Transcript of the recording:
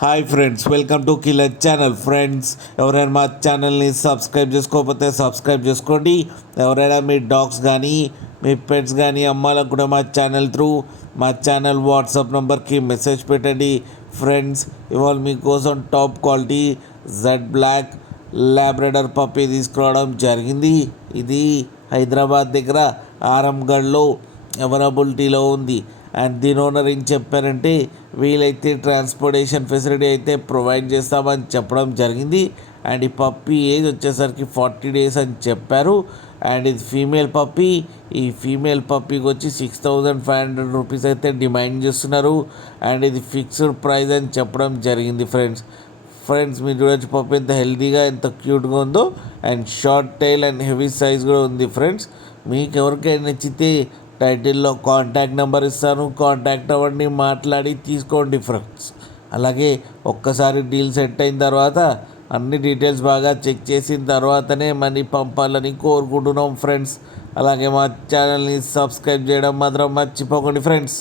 Hi friends, welcome to killer channel. Friends, ఎవరైనా మా ఛానల్ని సబ్స్క్రైబ్ చేసుకోకపోతే సబ్స్క్రైబ్ చేసుకోండి. ఎవరైనా మీ డాగ్స్ కానీ మీ పెట్స్ కానీ అమ్మాలకు కూడా మా ఛానల్ త్రూ మా ఛానల్ వాట్సాప్ నెంబర్కి మెసేజ్ పెట్టండి. ఫ్రెండ్స్, ఇవాళ మీకోసం top quality Z black Labrador puppy తీసుకురావడం జరిగింది. ఇది హైదరాబాద్ దగ్గర ఆరంగఢ్లో అవైలబిలిటీలో ఉంది. అండ్ దీని ఓనర్ ఏం చెప్పారంటే, వీలైతే ట్రాన్స్పోర్టేషన్ ఫెసిలిటీ అయితే ప్రొవైడ్ చేస్తామని చెప్పడం జరిగింది. అండ్ ఈ పప్పీ ఏజ్ వచ్చేసరికి 40 days అని చెప్పారు. అండ్ ఇది ఫీమేల్ పప్పీ. ఈ ఫీమేల్ పప్పీకి వచ్చి 6,500 రూపీస్ అయితే డిమాండ్ చేస్తున్నారు. అండ్ ఇది ఫిక్స్డ్ ప్రైస్ అని చెప్పడం జరిగింది. ఫ్రెండ్స్ మీరు చూడొచ్చు పప్పి ఎంత హెల్తీగా ఎంత క్యూట్గా ఉందో. And short tile and heavy size కూడా ఉంది. ఫ్రెండ్స్, మీకు ఎవరికైనా నచ్చితే టైటిల్లో కాంటాక్ట్ నెంబర్ ఇస్తాను, కాంటాక్ట్ అవ్వండి, మాట్లాడి తీసుకోండి. ఫ్రెండ్స్, అలాగే ఒక్కసారి డీల్ సెట్ అయిన తర్వాత అన్ని డీటెయిల్స్ బాగా చెక్ చేసిన తర్వాతనే మనీ పంపాలని కోరుకుంటున్నాం. ఫ్రెండ్స్, అలాగే మా ఛానల్ని సబ్స్క్రైబ్ చేయడం మాత్రం మర్చిపోకండి. ఫ్రెండ్స్.